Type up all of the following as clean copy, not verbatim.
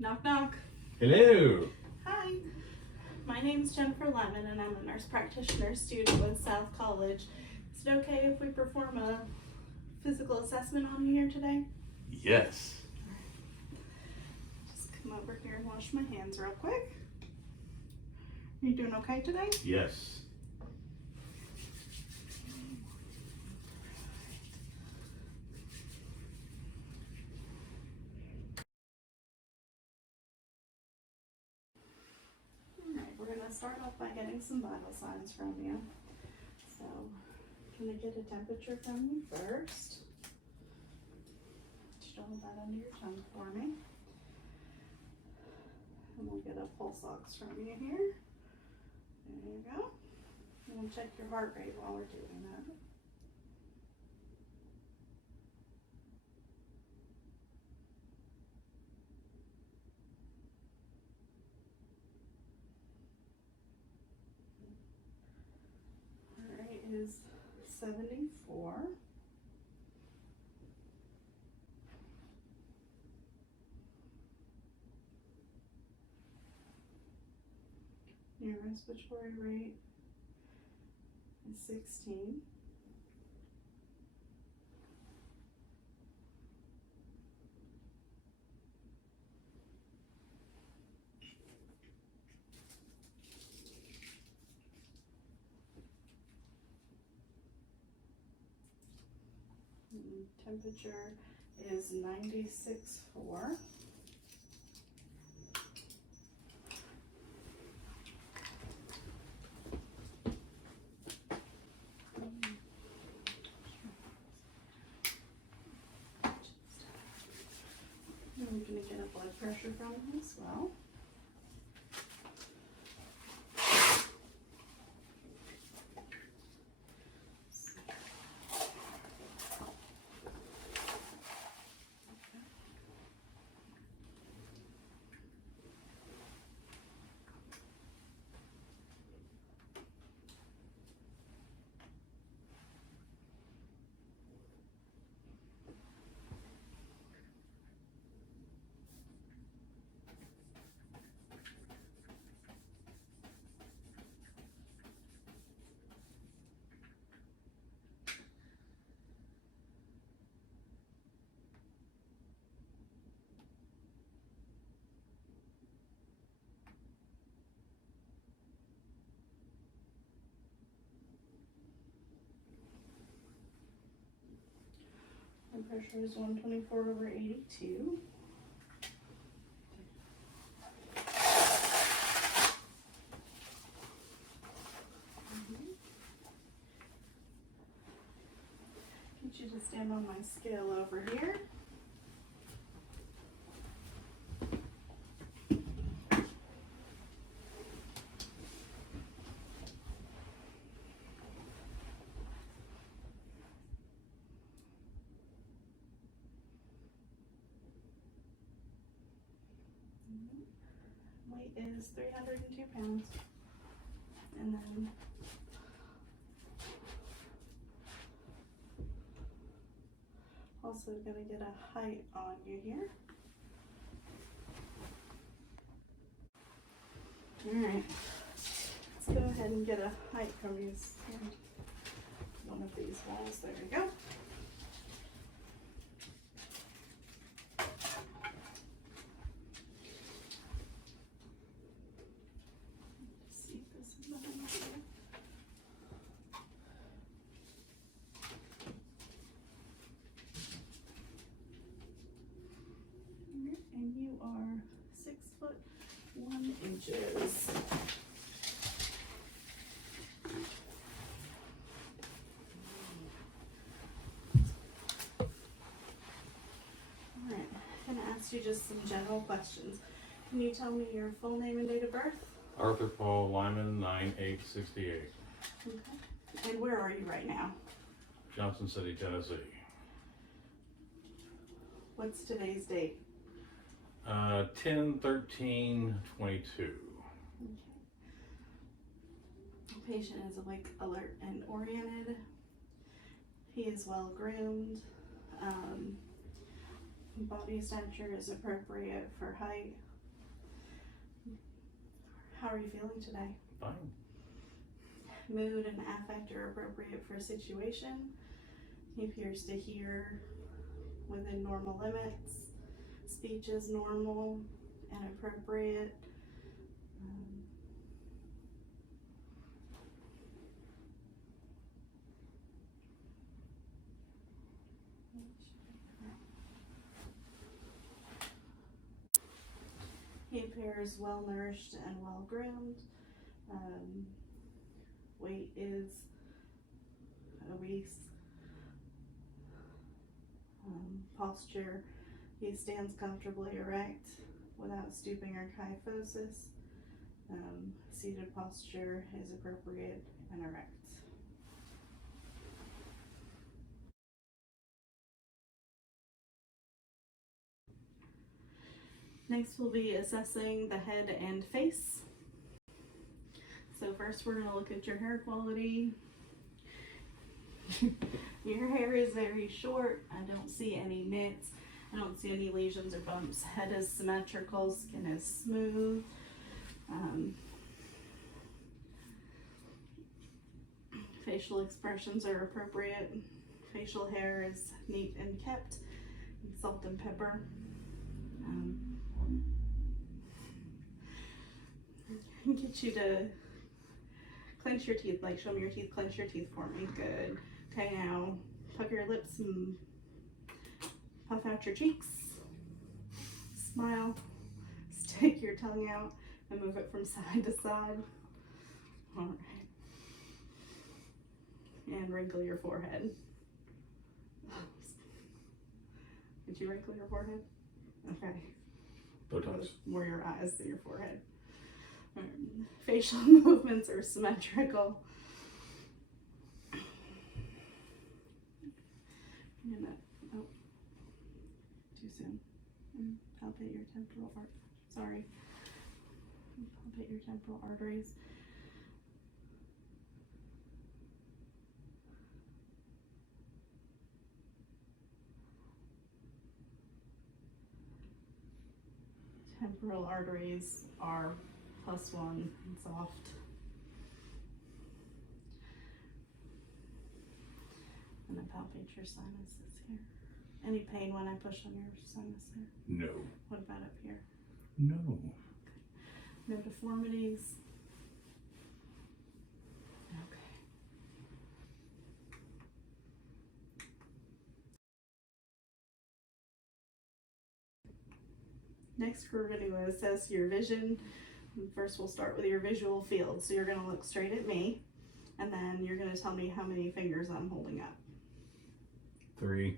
Knock, knock. Hello. Hi. My name's Jennifer Lyman, and I'm a nurse practitioner student with South College. Is it okay if we perform a physical assessment on you here today? Yes. Just come over here and wash my hands real quick. Are you doing okay today? Yes. Alright, we're going to start off by getting some vital signs from you. So, can I get a temperature from you first? Just hold that under your tongue for me. And we'll get a pulse ox from you here. There you go. And we'll check your heart rate while we're doing that. Heart rate is 74. Your respiratory rate is 16. Temperature is 96.4. And we're going to get a blood pressure from him as well. Blood pressure is 124/82. Get you to stand on my scale over here. Weight is 302 pounds. And then also gonna get a height on you here. Alright, let's go ahead and get a height from you. One of these walls, there we go. See if this is behind here. And you are 6'1". Alright, I'm gonna ask you just some general questions. Can you tell me your full name and date of birth? Arthur Paul Lyman, 9868. Okay. And where are you right now? Johnson City, Tennessee. What's today's date? 10/13/22. Okay. The patient is awake, alert, and oriented. He is well groomed. Body stature is appropriate for height, How are you feeling today? Fine. Mood and affect are appropriate for a situation. He appears to hear within normal limits. Speech is normal and appropriate. He appears well nourished and well groomed. Weight is obese. Posture, he stands comfortably erect without stooping or kyphosis. Seated posture is appropriate and erect. Next we'll be assessing the head and face. So first we're going to look at your hair quality. Your hair is very short. I don't see any nits. I don't see any lesions or bumps. Head is symmetrical, skin is smooth. Facial expressions are appropriate. Facial hair is neat and kept. Salt and pepper. Get you to clench your teeth, like show me your teeth, clench your teeth for me. Good. Okay, now pucker your lips and puff out your cheeks. Smile. Stick your tongue out and move it from side to side. All right. And wrinkle your forehead. Did you wrinkle your forehead? Okay. Botox. More your eyes than your forehead. Facial movements are symmetrical. I'm gonna, oh, too soon. Palpate your temporal sorry. Palpate your temporal arteries. Temporal arteries are +1 and soft. And then palpate your sinuses here. Any pain when I push on your sinus here? No. What about up here? No. Okay. No deformities? Okay. Next, we're going to assess your vision. First, we'll start with your visual field. So you're going to look straight at me, and then you're going to tell me how many fingers I'm holding up. 3,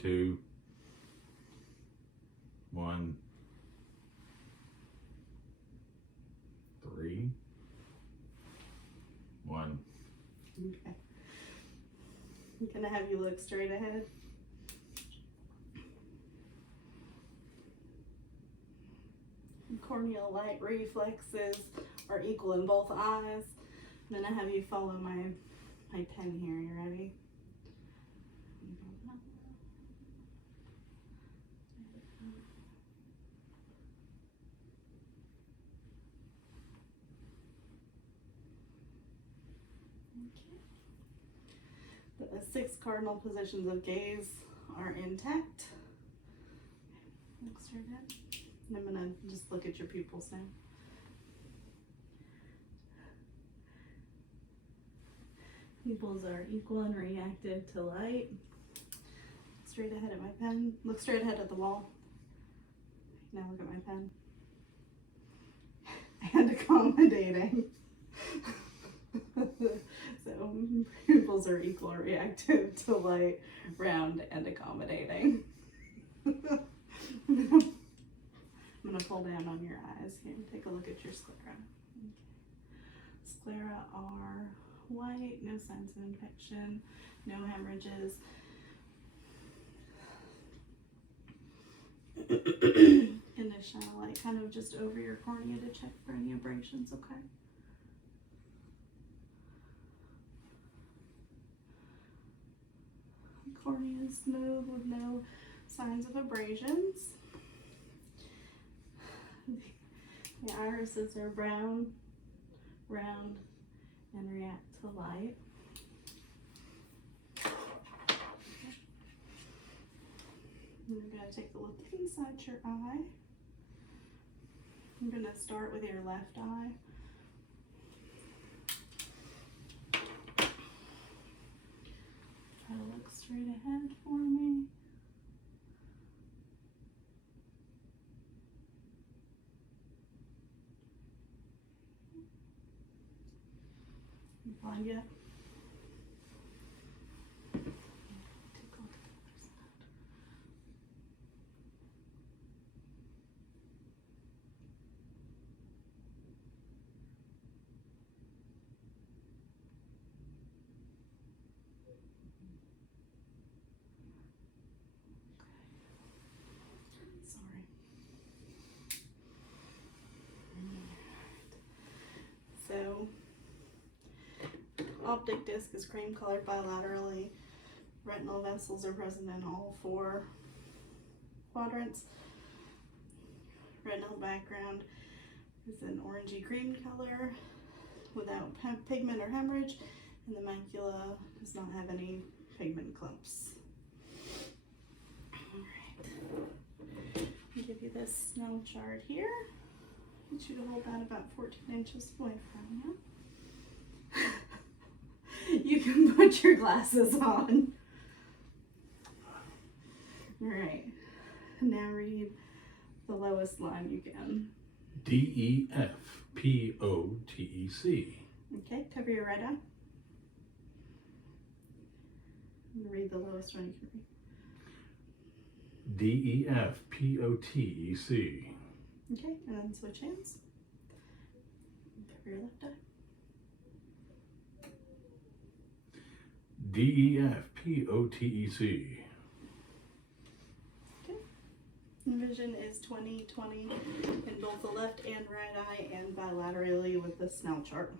2, 1, 3, 1. Okay. I'm going to have you look straight ahead. Corneal light reflexes are equal in both eyes. I'm going to have you follow my pen here. You ready? Okay. The 6 cardinal positions of gaze are intact. Look straight ahead. And I'm going to just look at your pupils now. Pupils are equal and reactive to light. Straight ahead at my pen. Look straight ahead at the wall. Now look at my pen. And accommodating. So pupils are equal and reactive to light, round, and accommodating. I'm going to pull down on your eyes here and take a look at your sclera. Okay. Sclera are white, no signs of infection, no hemorrhages. Gonna shine a light kind of just over your cornea to check for any abrasions, okay? Cornea is smooth with no signs of abrasions. The irises are brown, round, and react to light. And we're going to take a look inside your eye. I'm going to start with your left eye. Try to look straight ahead for me. You blind yet? Take a look at the other side. Sorry. So, optic disc is cream colored bilaterally. Retinal vessels are present in all 4 quadrants. Retinal background is an orangey cream color without pigment or hemorrhage, and the macula does not have any pigment clumps. Alright, I'll give you this snell chart here. I want you to hold that about 14 inches away from you. You can put your glasses on. Alright, now read the lowest line you can. DEFPOTEC. Okay, cover your right eye. And read the lowest one you can read. DEFPOTEC. Okay, and then switch hands. Cover your left eye. DEFPOTEC. Vision is 20/20 in both the left and right eye and bilaterally with the Snell chart.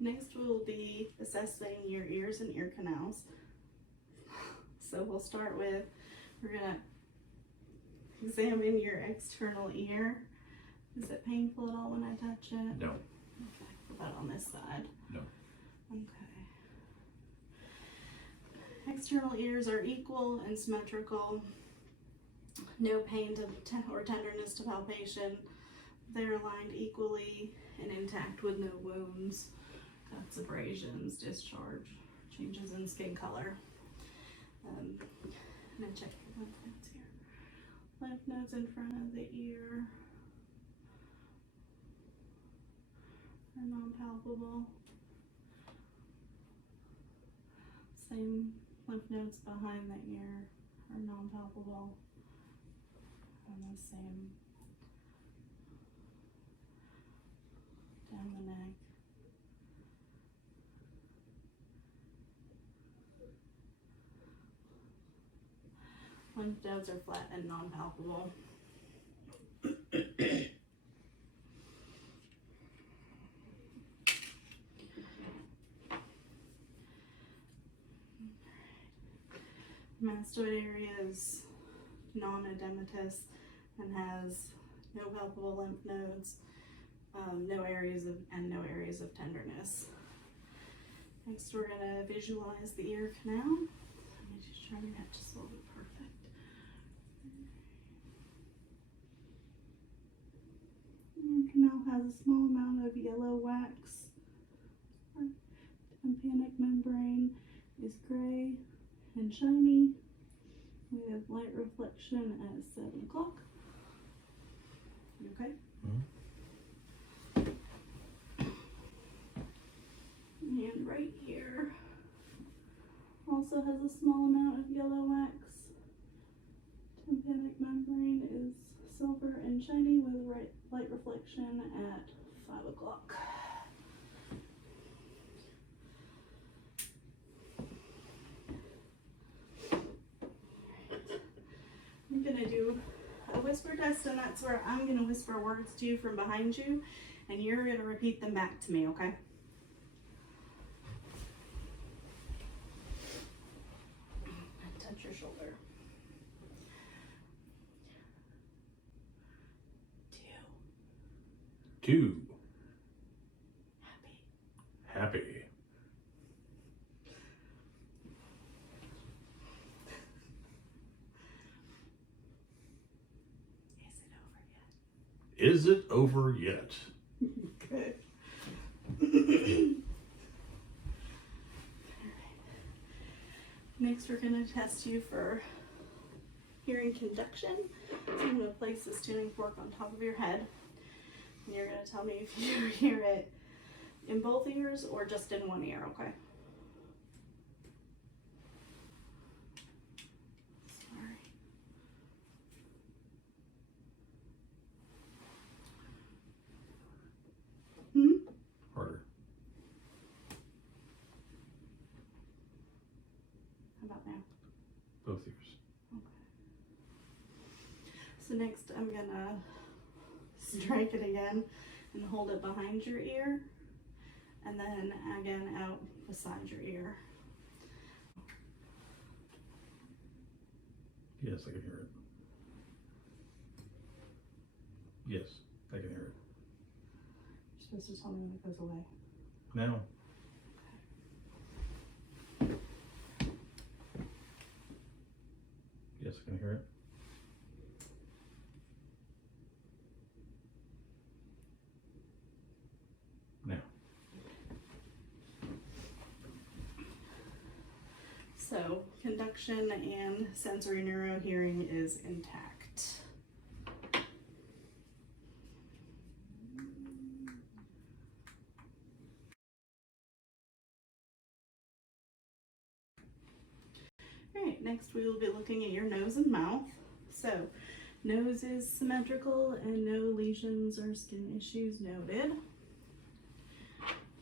Next we'll be assessing your ears and ear canals. So we'll start with, we're gonna examine your external ear. Is it painful at all when I touch it? No. Okay, put that on this side. No. Okay. External ears are equal and symmetrical. No pain or tenderness to palpation. They're aligned equally and intact with no wounds, cuts, abrasions, discharge, changes in skin color. And then check your lymph nodes here. Lymph nodes in front of the ear are non-palpable. Same lymph nodes behind the ear are non-palpable. And the same down the neck. Lymph nodes are flat and non-palpable. Mastoid area is non-edematous and has no palpable lymph nodes, no areas of tenderness. Next, we're gonna visualize the ear canal. Let me just try to get just a little bit perfect. Ear canal has a small amount of yellow wax. Tympanic membrane is gray and shiny. We have light reflection at 7 o'clock. You okay? And right here also has a small amount of yellow wax. Tympanic membrane is silver and shiny with light reflection at 5 o'clock. I'm gonna do a whisper test, and that's where I'm gonna whisper words to you from behind you, and you're gonna repeat them back to me, okay? 2. Happy. Happy. Is it over yet? Is it over yet? Good. Next, we're going to test you for hearing conduction. So I'm going to place this tuning fork on top of your head. And you're going to tell me if you hear it in both ears or just in one ear, okay? Sorry. Harder. How about now? Both ears. So next I'm gonna strike it again and hold it behind your ear and then again out beside your ear. Yes, I can hear it. Yes, I can hear it. You're supposed to tell me when it goes away. Now. Yes, I can hear it. Now. So conduction and sensory neuro hearing is intact. All right, next we will be looking at your nose and mouth. So nose is symmetrical and no lesions or skin issues noted.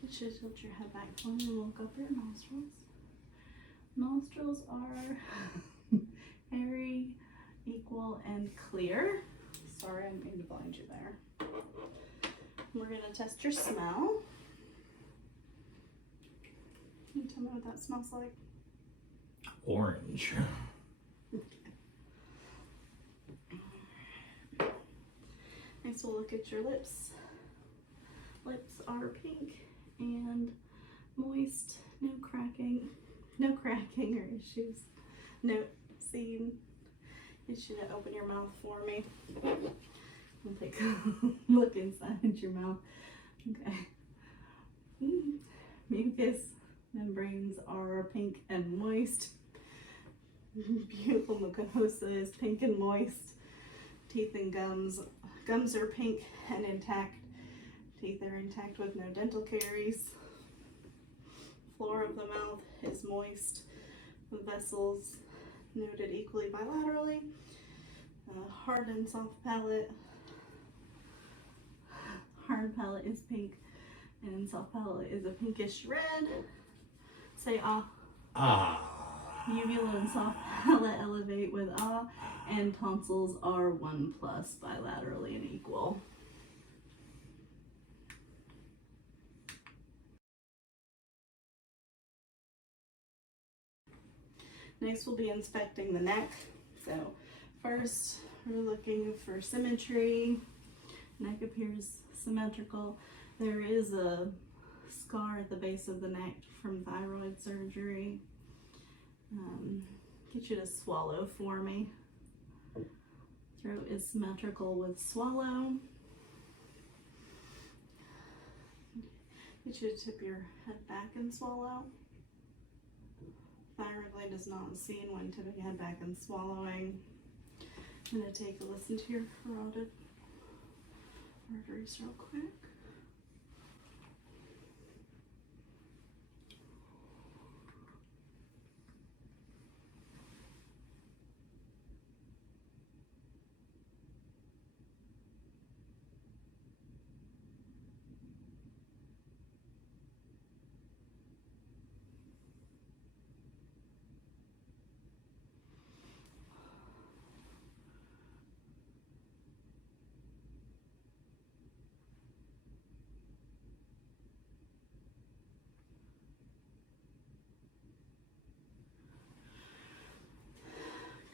You should tilt your head back for me and look up your nostrils. Nostrils are very equal and clear. Sorry, I made to blind you there. We're going to test your smell. Can you tell me what that smells like? Orange. Next we'll look at your lips. Lips are pink and moist, no cracking or issues. No seen. You should open your mouth for me. I'll take a look inside your mouth. Okay. Mucus membranes are pink and moist. Beautiful mucosa is pink and moist. Teeth and gums. Gums are pink and intact. Teeth are intact with no dental caries. Floor of the mouth is moist. The vessels noted equally bilaterally. Hard and soft palate. Hard palate is pink and soft palate is a pinkish red. Say ah. Ah. Uvula and soft palate elevate with ah, and tonsils are 1+ bilaterally and equal. Next we'll be inspecting the neck. So first we're looking for symmetry. Neck appears symmetrical. There is a scar at the base of the neck from thyroid surgery. Get you to swallow for me. Throat is symmetrical with swallow. Get you to tip your head back and swallow. Thyroid gland is not seen when tipping head back and swallowing. I'm going to take a listen to your carotid arteries real quick.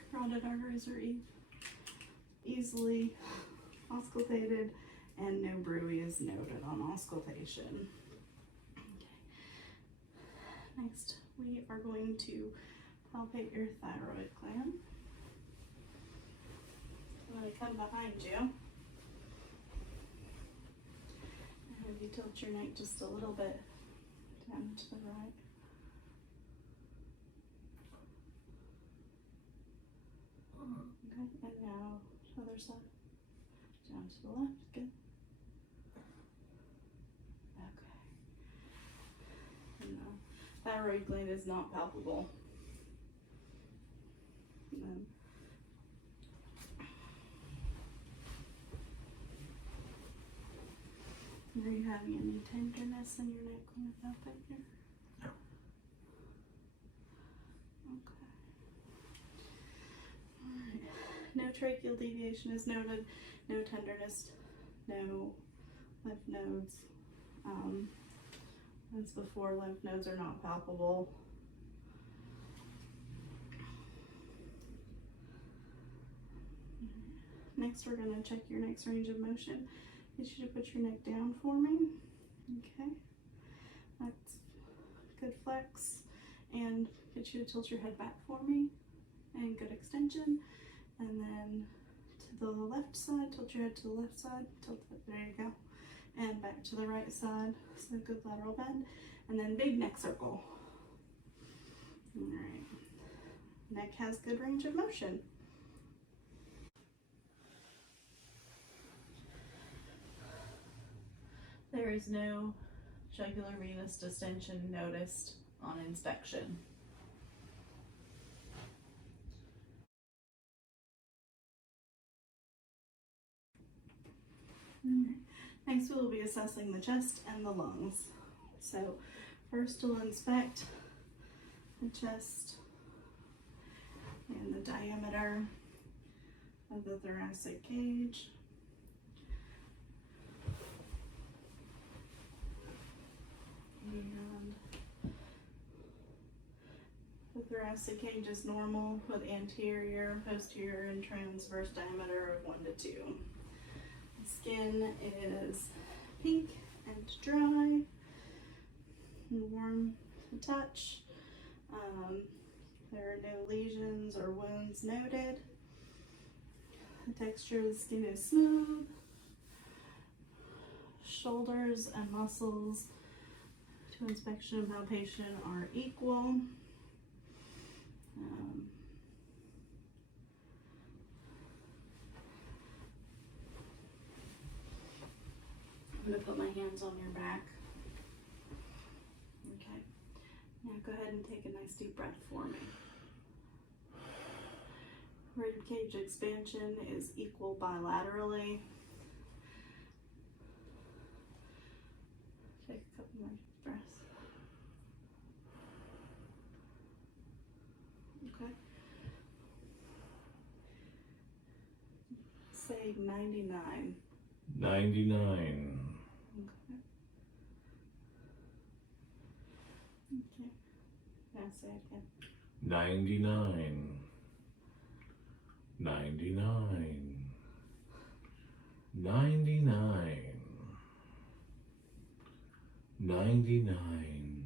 Carotid arteries are easily auscultated and no bruit is noted on auscultation. Okay. Next, we are going to palpate your thyroid gland. I'm going to come behind you and have you tilt your neck just a little bit down to the right. Okay, and now to the other side, down to the left, good. Okay. And the thyroid gland is not palpable. And then are you having any tenderness in your neck when you're palpating here? No. Okay. Alright. No tracheal deviation is noted, no tenderness, no lymph nodes. As before, lymph nodes are not palpable. Next, we're going to check your neck's range of motion. Get you to put your neck down for me. Okay, that's good flex. And get you to tilt your head back for me. And good extension. And then to the left side, tilt your head to the left side. Tilt it, there you go. And back to the right side. So good lateral bend. And then big neck circle. Alright. Neck has good range of motion. There is no jugular venous distension noticed on inspection. Next, we will be assessing the chest and the lungs. So first we'll inspect the chest and the diameter of the thoracic cage. And the thoracic cage is normal with anterior, posterior, and transverse diameter of 1 to 2. The skin is pink and dry and warm to touch. There are no lesions or wounds noted. The texture of the skin is smooth. Shoulders and muscles to inspection and palpation are equal. I'm going to put my hands on your back. Okay. Now go ahead and take a nice deep breath for me. Rib cage expansion is equal bilaterally. Take a couple more breaths. Okay. Say 99. 99. Okay. Okay. Now say it again. 99. 99. 99. 99.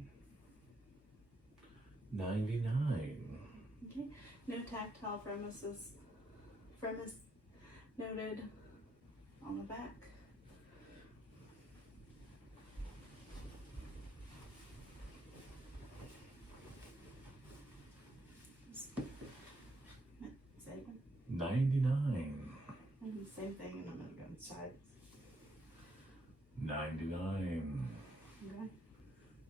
99. Okay. No tactile fremesis noted on the back. Say it again. 99. And same thing, and I'm going to go inside. 99. Okay.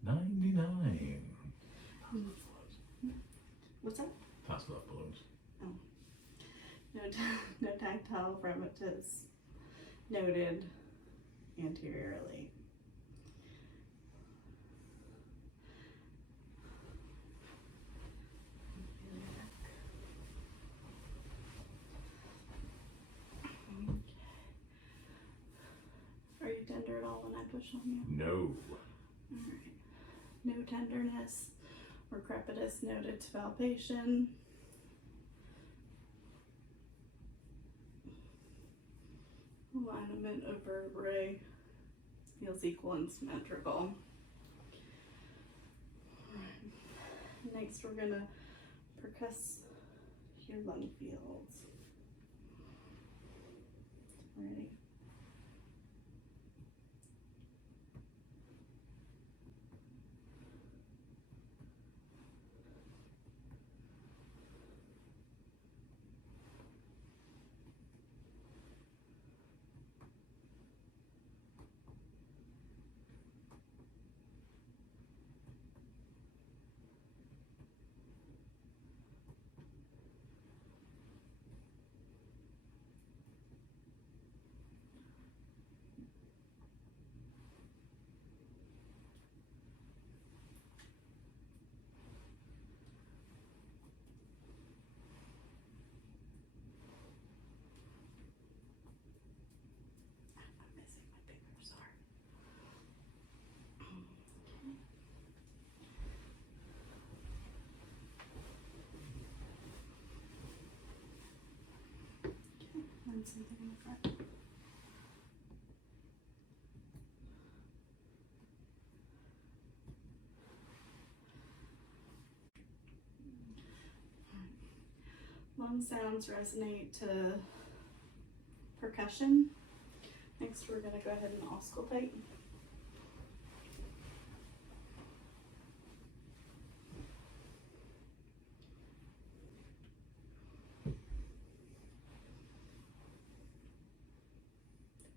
99. What's that? Pass love balloons. No tactile fremesis noted anteriorly. Are you tender at all when I push on you? No. Alright. No tenderness or crepitus noted to palpation. Alignment of vertebrae feels equal and symmetrical. Right. Next, we're gonna percuss your lung fields. Ready? I'm missing my finger, sorry. Okay, and something in the front. Lung sounds resonate to percussion. Next, we're going to go ahead and auscultate.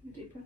Take a deep breath.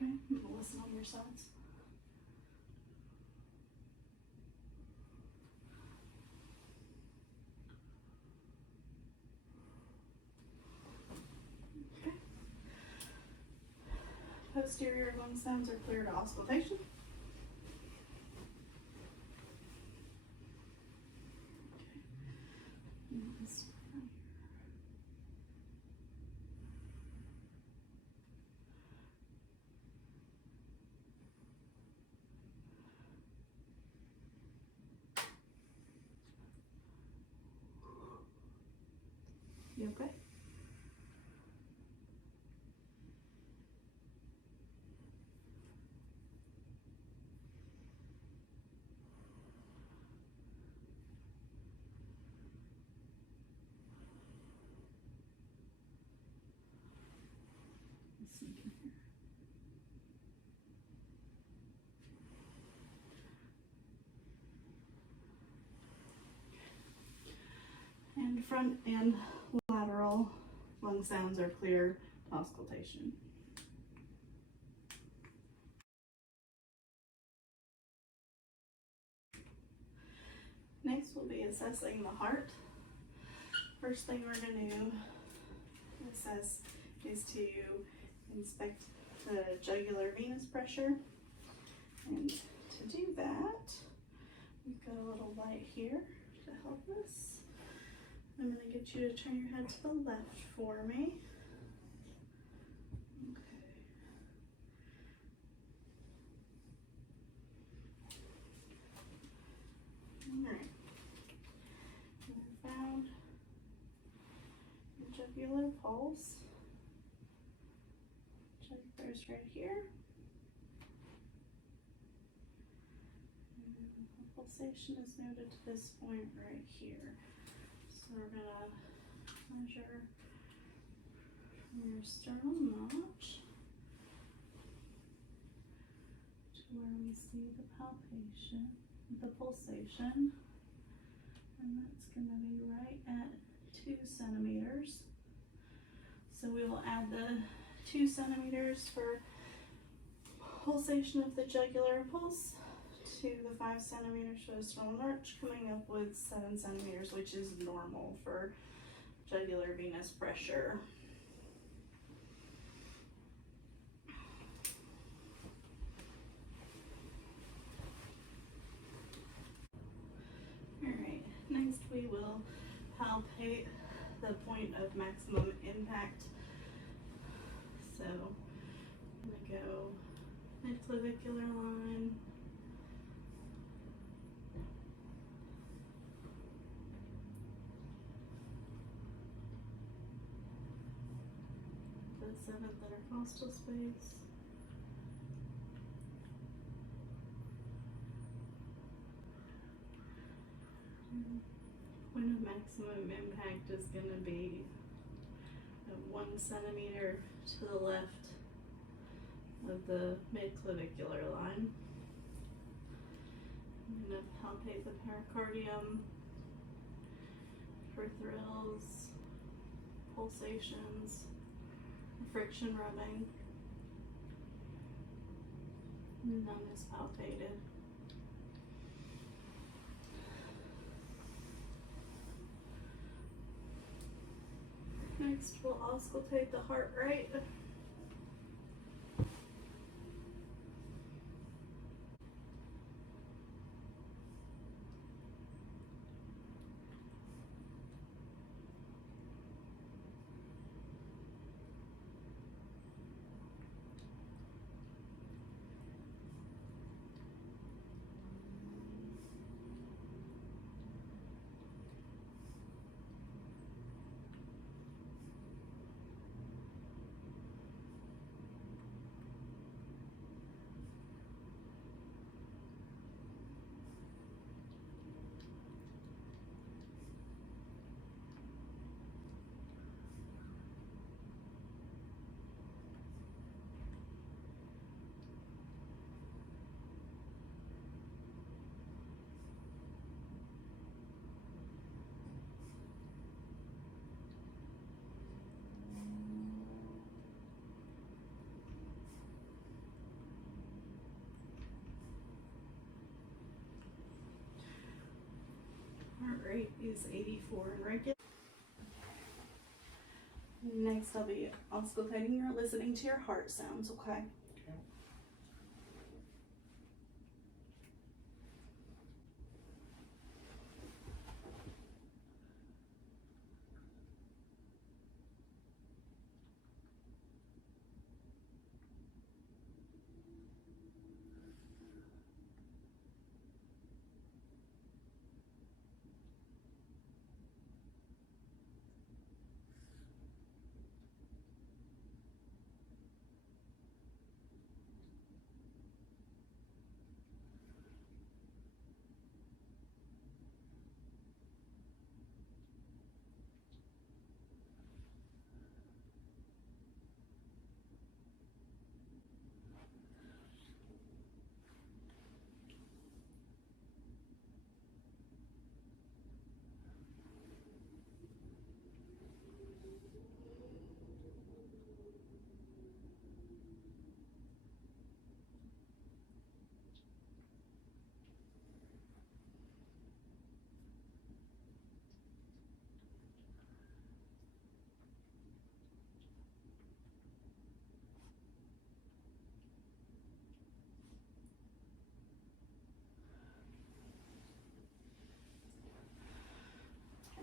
Okay, I'm going to listen on your sides. Okay. Posterior lung sounds are clear to auscultation. You okay? Let's sneak in here. And front and lateral lung sounds are clear to auscultation. Next, we'll be assessing the heart. First thing we're going to assess is to inspect the jugular venous pressure. And to do that, we've got a little light here to help us. I'm going to get you to turn your head to the left for me. Okay. All right. Found your regular pulse. Jugular's right here. And the pulsation is noted to this point right here. So we're gonna measure from your sternum notch to where we see the palpation, the pulsation, and that's gonna be right at 2 centimeters. So we will add the 2 centimeters for pulsation of the jugular pulse to the 5 centimeters for the sternal arch, coming up with 7 centimeters, which is normal for jugular venous pressure. Alright, next we will palpate the point of maximum impact. So I'm gonna go mid-clavicular line, the 7th intercostal space, point of maximum impact is going to be 1 centimeter to the left of the mid-clavicular line. I'm going to palpate the pericardium for thrills, pulsations, friction rubbing. None is palpated. Next, we'll auscultate the heart rate. Heart rate is 84 and regular. Next, I'll be auscultating or listening to your heart sounds, okay?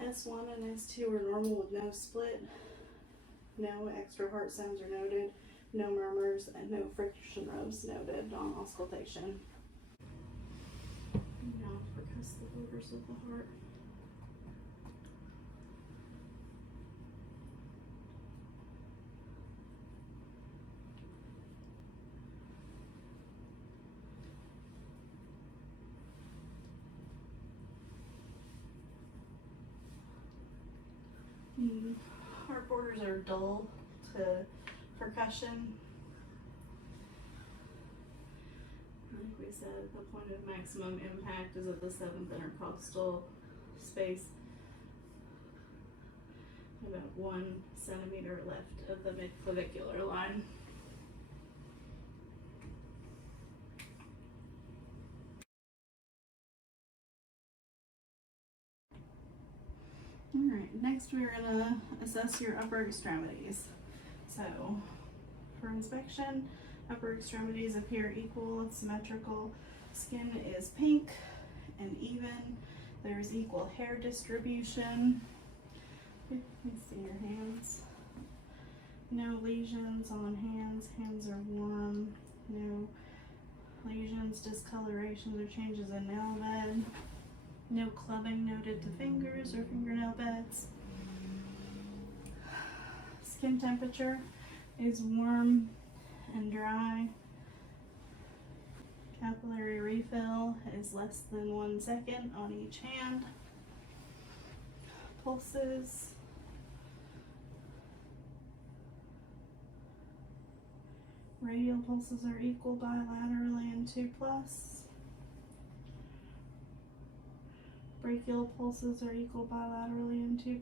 S1 and S2 are normal with no split. No extra heart sounds are noted. No murmurs and no friction rubs noted on auscultation. Now percuss the borders of the heart. Heart borders are dull to percussion. Like we said, the point of maximum impact is at the 7th intercostal space, about 1 centimeter left of the midclavicular line. Alright, next we're going to assess your upper extremities. So, for inspection, upper extremities appear equal and symmetrical. Skin is pink and even. There's equal hair distribution. You can see your hands. No lesions on hands. Hands are warm. No lesions, discolorations, or changes in nail bed. No clubbing noted to fingers or fingernail beds. Skin temperature is warm and dry. Capillary refill is less than 1 second on each hand. Pulses. Radial pulses are equal bilaterally and 2+. Brachial pulses are equal bilaterally and 2+.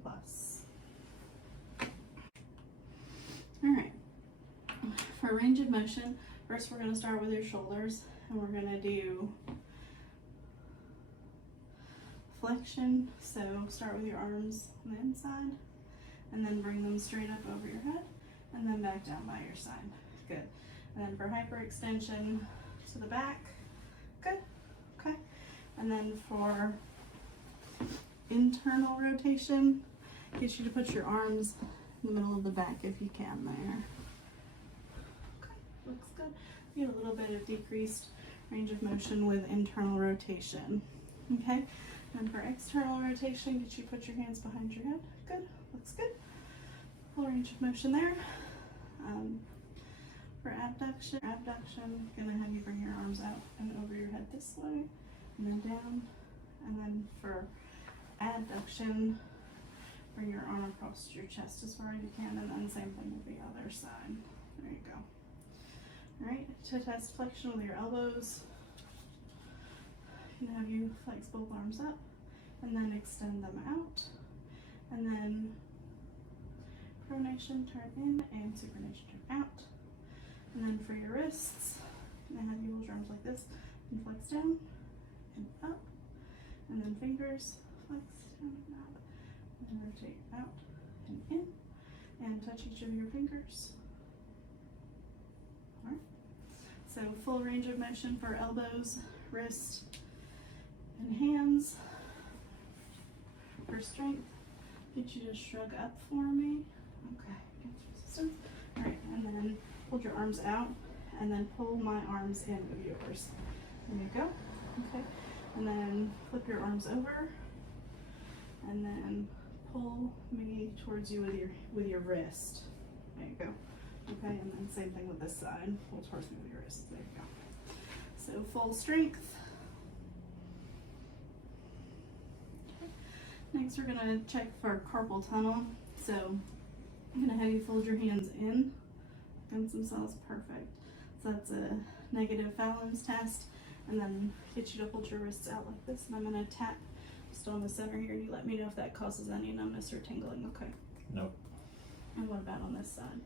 Alright, for range of motion, first we're going to start with your shoulders, and we're going to do flexion. So start with your arms on the inside, and then bring them straight up over your head, and then back down by your side. Good. And then for hyperextension to the back. Good. Okay. And then for internal rotation, get you to put your arms in the middle of the back if you can there. Okay, looks good. You have a little bit of decreased range of motion with internal rotation. Okay, and for external rotation, get you to put your hands behind your head. Good, looks good. Full range of motion there. For abduction, gonna have you bring your arms out and over your head this way, and then down. And then for adduction, bring your arm across your chest as far as you can, and then same thing with the other side. There you go. Alright, to test flexion with your elbows, I'm gonna have you flex both arms up, and then extend them out, and then pronation, turn in, and supination, turn out. And then for your wrists, I'm gonna have you hold your arms like this, and flex down, and up, and then fingers, flex down and up, and rotate out and in, and touch each of your fingers. Alright, so full range of motion for elbows, wrists, and hands. For strength, get you to shrug up for me. Okay, against resistance. Alright, and then hold your arms out, and then pull my arms in with yours. There you go. Okay, and then flip your arms over, and then pull me towards you with your wrist. There you go. Okay, and then same thing with this side. Pull towards me with your wrist. There you go. So full strength. Okay. Next, we're gonna check for carpal tunnel. So I'm gonna have you fold your hands in against themselves. Perfect. So that's a negative Fallon's test. And then get you to hold your wrists out like this, and I'm gonna tap just on the center here, and you let me know if that causes any numbness or tingling. Okay. Nope. And what about on this side?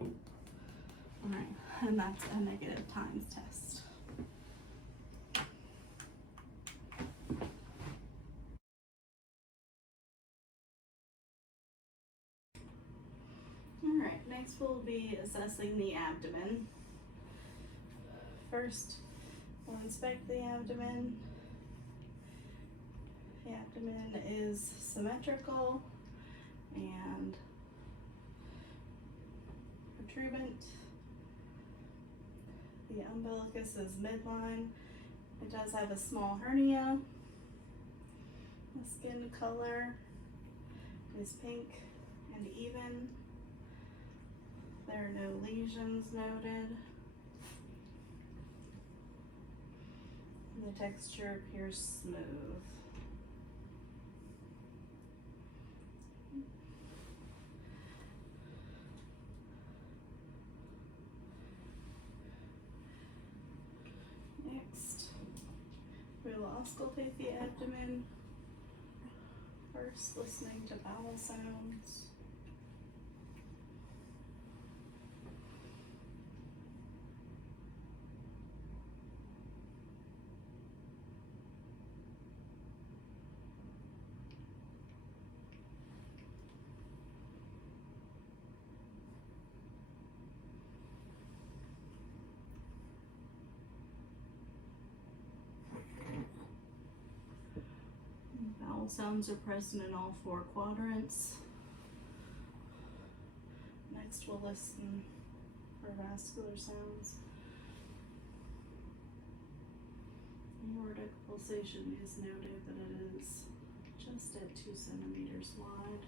Nope. All right, and that's a negative times test. All right, next we'll be assessing the abdomen. First, we'll inspect the abdomen. The abdomen is symmetrical and protuberant. The umbilicus is midline. It does have a small hernia. The skin color is pink and even. There are no lesions noted. The texture appears smooth. auscultate the abdomen. First, listening to bowel sounds. Bowel sounds are present in all 4 quadrants. Next, we'll listen for vascular sounds. Aortic pulsation is noted that it is just at 2 centimeters wide.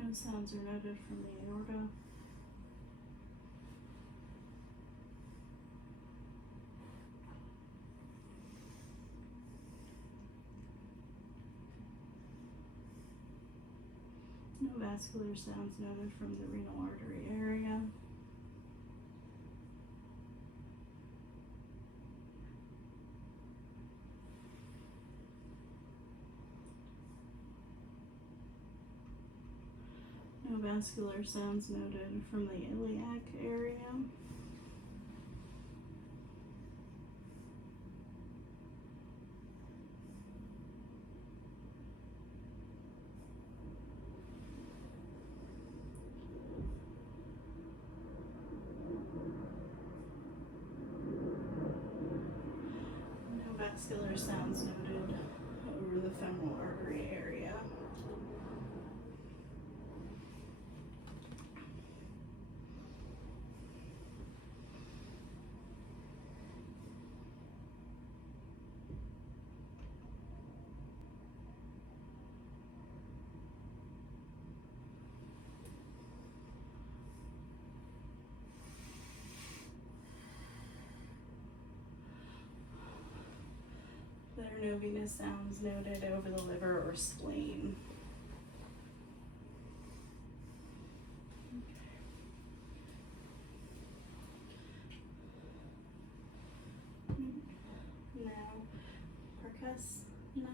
No sounds are noted from the aorta. No vascular sounds noted from the renal artery area. No vascular sounds noted from the iliac area. No vascular sounds noted over the femoral artery area. There are no venous sounds noted over the liver or spleen. Now, percuss 9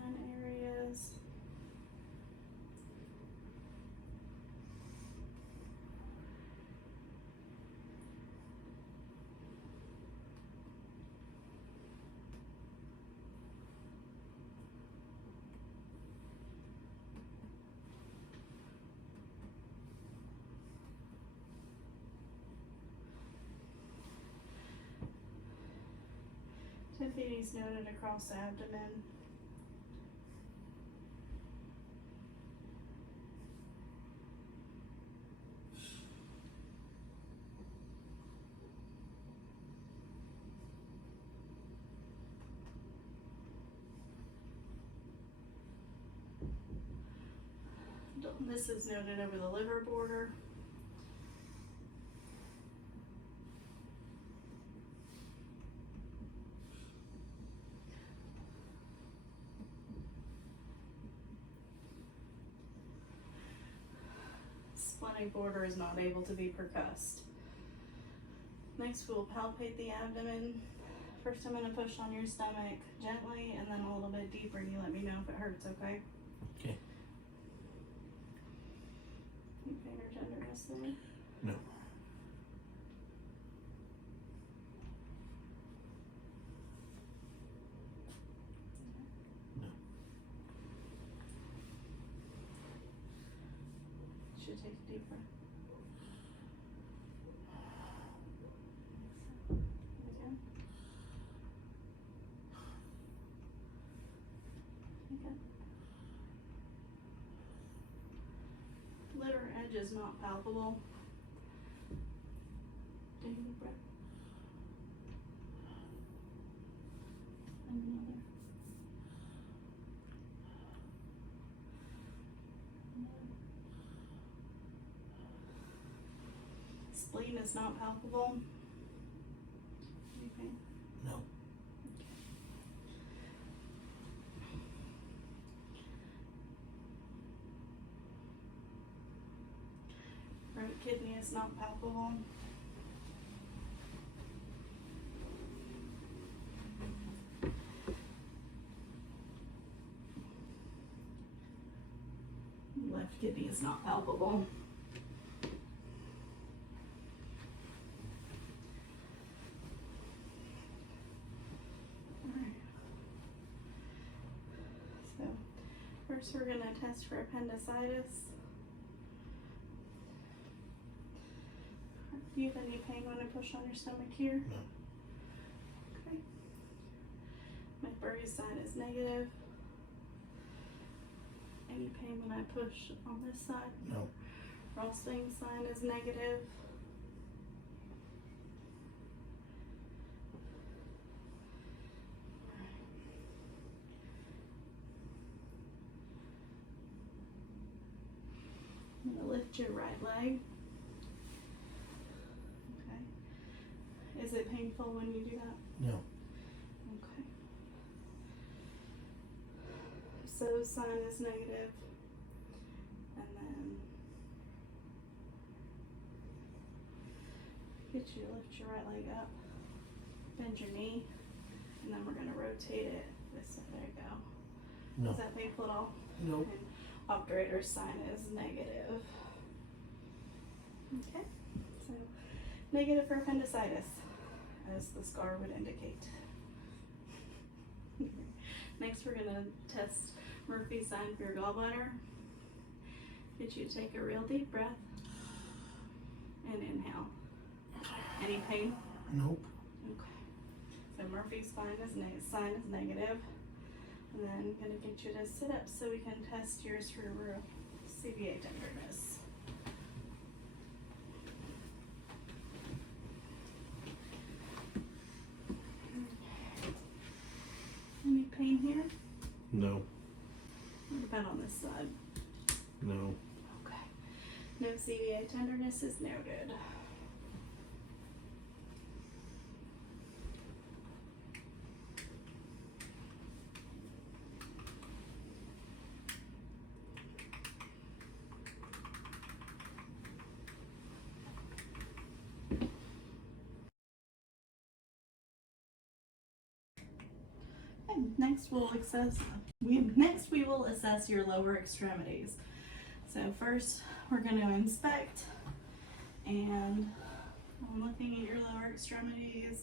areas. Tympanies noted across the abdomen. This is noted over the liver border. Splenic border is not able to be percussed. Next, we'll palpate the abdomen. First, I'm going to push on your stomach gently and then a little bit deeper, and you let me know if it hurts, okay? Okay. Any pain or tenderness there? No. No. Should take a deep breath. Again. Again. Liver edge is not palpable. Take a deep breath. And another. Another. Spleen is not palpable. Any pain? No. Right kidney is not palpable. Left kidney is not palpable. Alright. So, first we're going to test for appendicitis. Do you have any pain when I push on your stomach here? No. Okay. McBurry's sign is negative. Any pain when I push on this side? No. Ralston's sign is negative. I'm going to lift your right leg. Okay. Is it painful when you do that? No. Okay. So sign is negative. And then get you to lift your right leg up. Bend your knee. And then we're going to rotate it this way. There you go. No. Is that painful at all? No. And operator's sign is negative. Okay. So negative for appendicitis, as the scar would indicate. Next, we're going to test Murphy's sign for your gallbladder. Get you to take a real deep breath and inhale. Any pain? Nope. Okay. So Murphy's sign is negative. And then I'm going to get you to sit up so we can test yours for CVA tenderness. Any pain here? No. What about on this side? No. Okay. No CVA tenderness is noted. Next we will assess your lower extremities. So first we're going to inspect, and I'm looking at your lower extremities.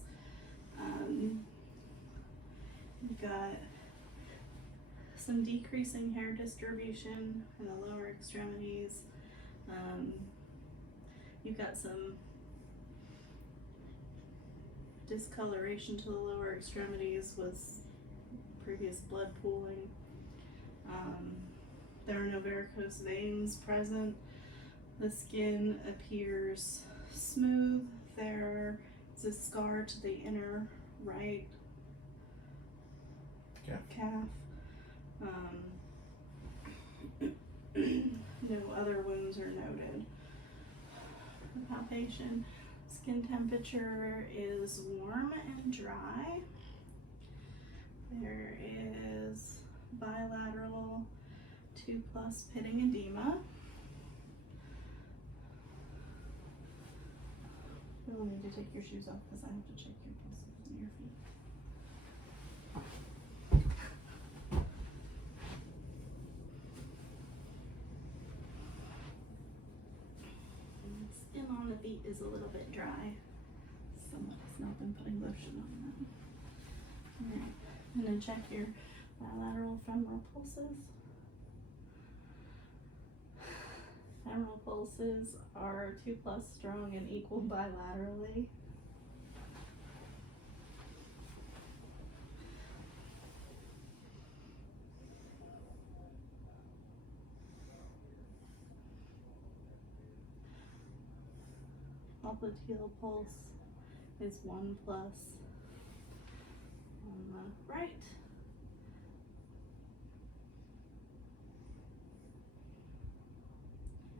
You've got some decreasing hair distribution in the lower extremities. You've got some discoloration to the lower extremities with previous blood pooling. There are no varicose veins present. The skin appears smooth. There is a scar to the inner right calf. No other wounds are noted. The palpation, skin temperature is warm and dry. There is bilateral 2+ pitting edema. You'll need to take your shoes off because I have to check your pulses in your feet. And the skin on the feet is a little bit dry. Someone has not been putting lotion on them. Alright, I'm going to check your bilateral femoral pulses. Femoral pulses are 2+ strong and equal bilaterally. Popliteal pulse is 1+ on the right.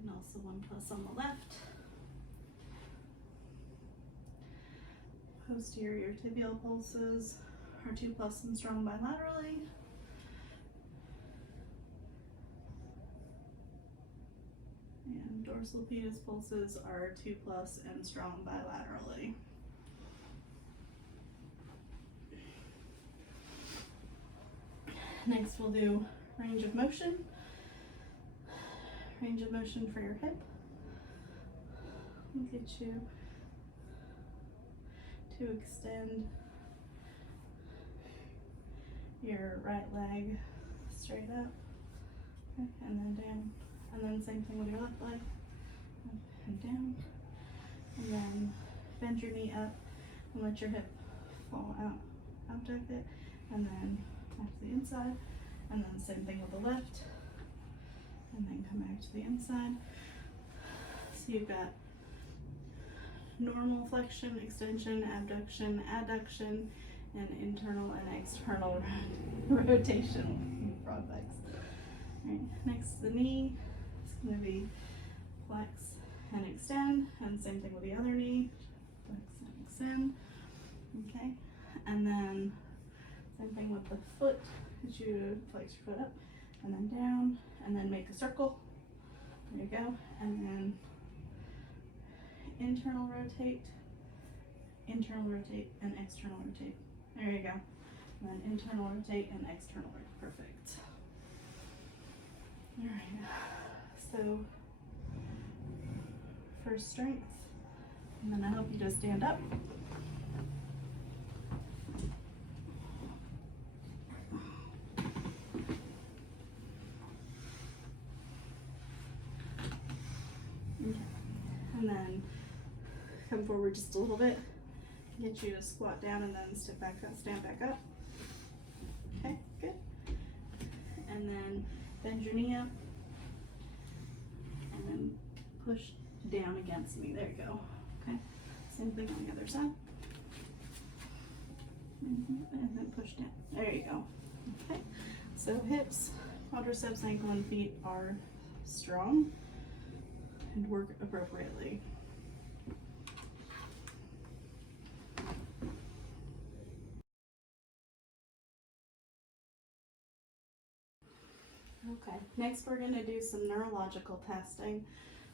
And also 1+ on the left. Posterior tibial pulses are 2+ and strong bilaterally. And dorsal pedis pulses are 2+ and strong bilaterally. Next we'll do range of motion. Range of motion for your hip. We'll get you to extend your right leg straight up, okay, and then down, and then same thing with your left leg, and down, and then bend your knee up and let your hip fall out, abduct it, and then back to the inside, and then same thing with the left, and then come back to the inside. So you've got normal flexion, extension, abduction, adduction, and internal and external rotation. Frog legs. All right, next the knee, it's going to be flex and extend, and same thing with the other knee, flex and extend. Okay, and then same thing with the foot, that you flex your foot up and then down, and then make a circle. There you go, and then internal rotate, and external rotate. There you go. And then internal rotate and external rotate. Perfect. All right. So for strength, I'm gonna help you to stand up. Okay. And then come forward just a little bit. Get you to squat down and then step back up, stand back up. Okay, good. And then bend your knee up and then push down against me. There you go. Okay, same thing on the other side. And then push down. There you go. Okay, so hips, quadriceps, ankle, and feet are strong and work appropriately. Okay, next we're going to do some neurological testing.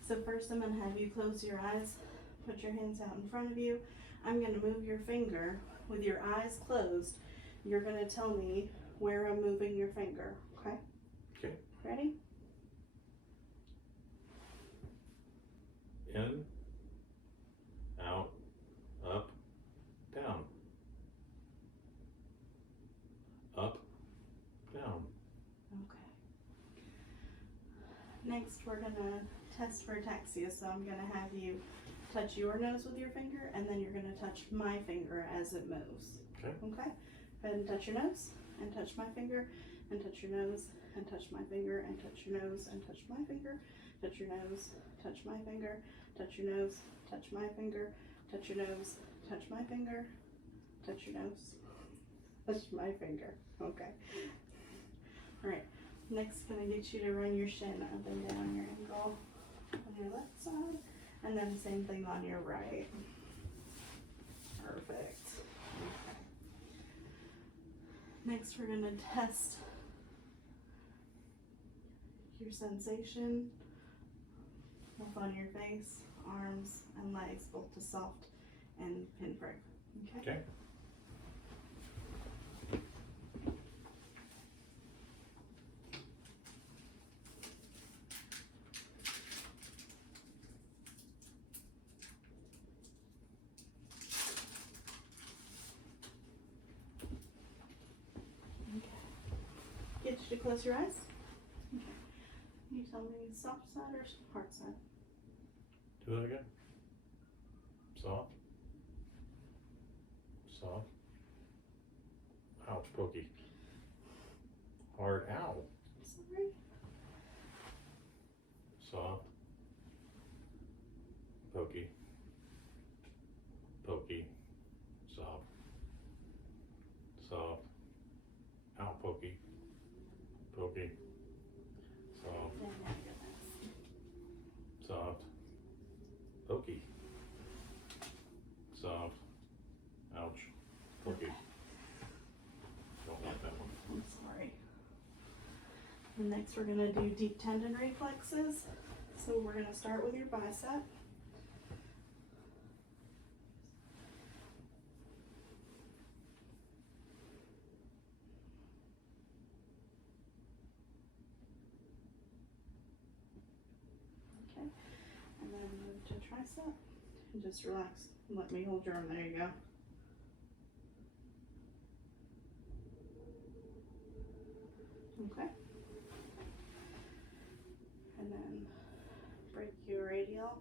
So first I'm going to have you close your eyes, put your hands out in front of you. I'm going to move your finger with your eyes closed. You're going to tell me where I'm moving your finger, okay? Okay. Ready? In, out, up, down. Up, down. Okay. Next we're going to test for ataxia. So I'm going to have you touch your nose with your finger, and then you're going to touch my finger as it moves. Okay. Okay? Go ahead and touch your nose, and touch my finger, and touch your nose, and touch my finger, and touch your nose, and touch my finger, touch your nose, touch my finger, touch your nose, touch my finger, touch your nose, touch my finger, touch your nose, touch my finger. Okay. Alright, next gonna get you to run your shin up and down your ankle on your left side, and then same thing on your right. Perfect. Okay. Next we're gonna test your sensation both on your face, arms, and legs, both to soft and pinprick. Okay? Okay. Get you to close your eyes. Okay. You tell me soft side or hard side? Do that again. Soft. Soft. Ouch, pokey. Hard. Ow. Sorry. Soft. Pokey. Pokey. Soft. Soft. Ow, pokey. Pokey. Soft. Then now your legs. Soft. Pokey. Soft. pokey. Don't like that one. I'm sorry. And next we're gonna do deep tendon reflexes. So we're gonna start with your bicep. Okay, and then move to tricep. And just relax and let me hold your arm. There you go. Okay. And then brachioradial.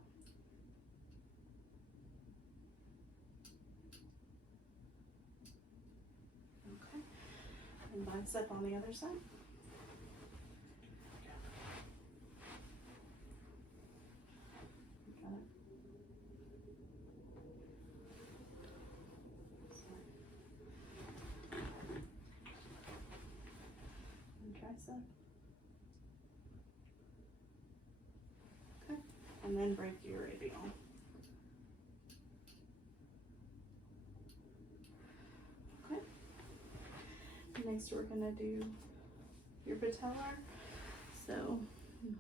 Okay. And bicep on the other side. Got it. And tricep. Okay. And then brachioradial. Okay. Next we're gonna do your patellar. So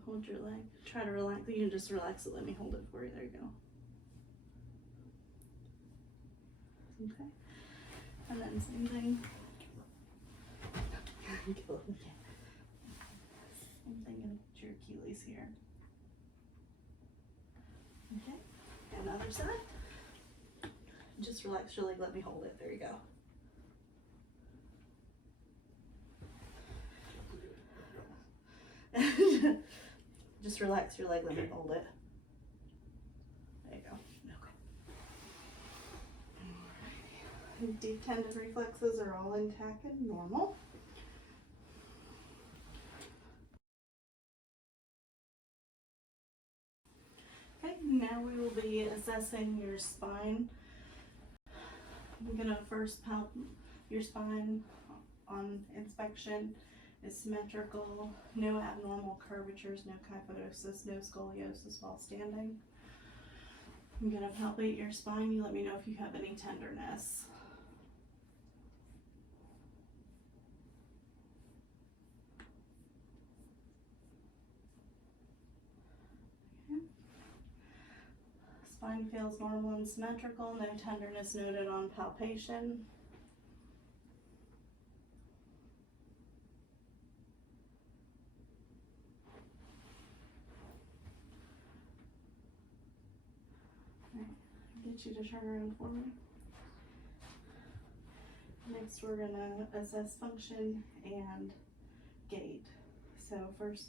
hold your leg. Try to relax. You can just relax it. Let me hold it for you. There you go. Okay. And then same thing. Same thing in your Achilles here. Okay. And other side. Just relax your leg. Let me hold it. There you go. Just relax your leg, let me Okay. hold it. There you go. Okay. Alrighty. Deep tendon reflexes are all intact and normal. Okay, now we will be assessing your spine. I'm gonna first palp your spine on inspection. Is symmetrical, no abnormal curvatures, no kyphosis, no scoliosis while standing. I'm gonna palpate your spine. You let me know if you have any tenderness. Okay. Spine feels normal and symmetrical, no tenderness noted on palpation. Get you to turn around for me. Next we're gonna assess function and gait. So first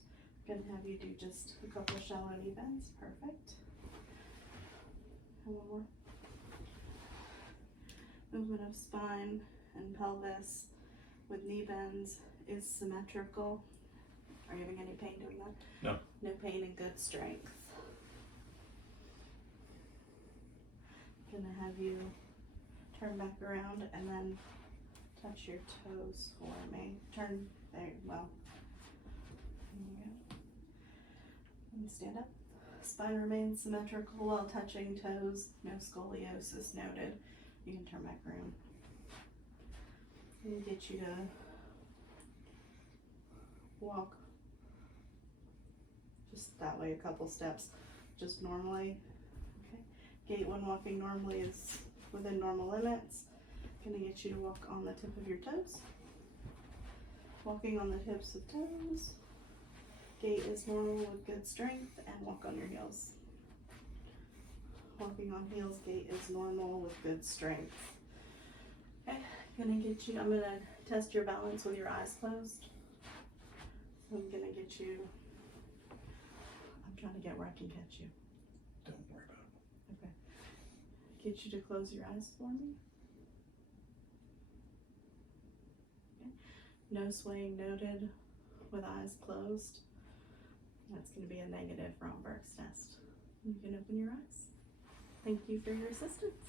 I'm gonna have you do just a couple of shallow knee bends. Perfect. And one more. Movement of spine and pelvis with knee bends is symmetrical. Are you having any pain doing that? No. No pain and good strength. Gonna have you turn back around and then touch your toes for me. Turn there, well. There you go. And stand up. Spine remains symmetrical while touching toes. No scoliosis noted. You can turn back around. And get you to walk just that way a couple steps, just normally. Gait when walking normally is within normal limits. Gonna get you to walk on the tip of your toes. Walking on the tips of toes. Gait is normal with good strength, and walk on your heels. Walking on heels, gait is normal with good strength. Okay, gonna get you, I'm gonna test your balance with your eyes closed. So I'm gonna get you, I'm trying to get where I can catch you. Don't worry about it. Okay. Get you to close your eyes for me. Okay. No swaying noted with eyes closed. That's going to be a negative Romberg's test. You can open your eyes. Thank you for your assistance.